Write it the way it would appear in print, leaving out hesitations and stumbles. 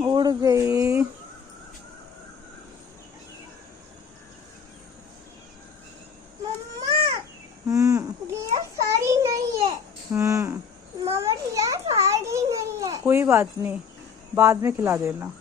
उड़ गई। मम्मा साड़ी नहीं है। मम्मा साड़ी नहीं है। कोई बात नहीं, बाद में खिला देना।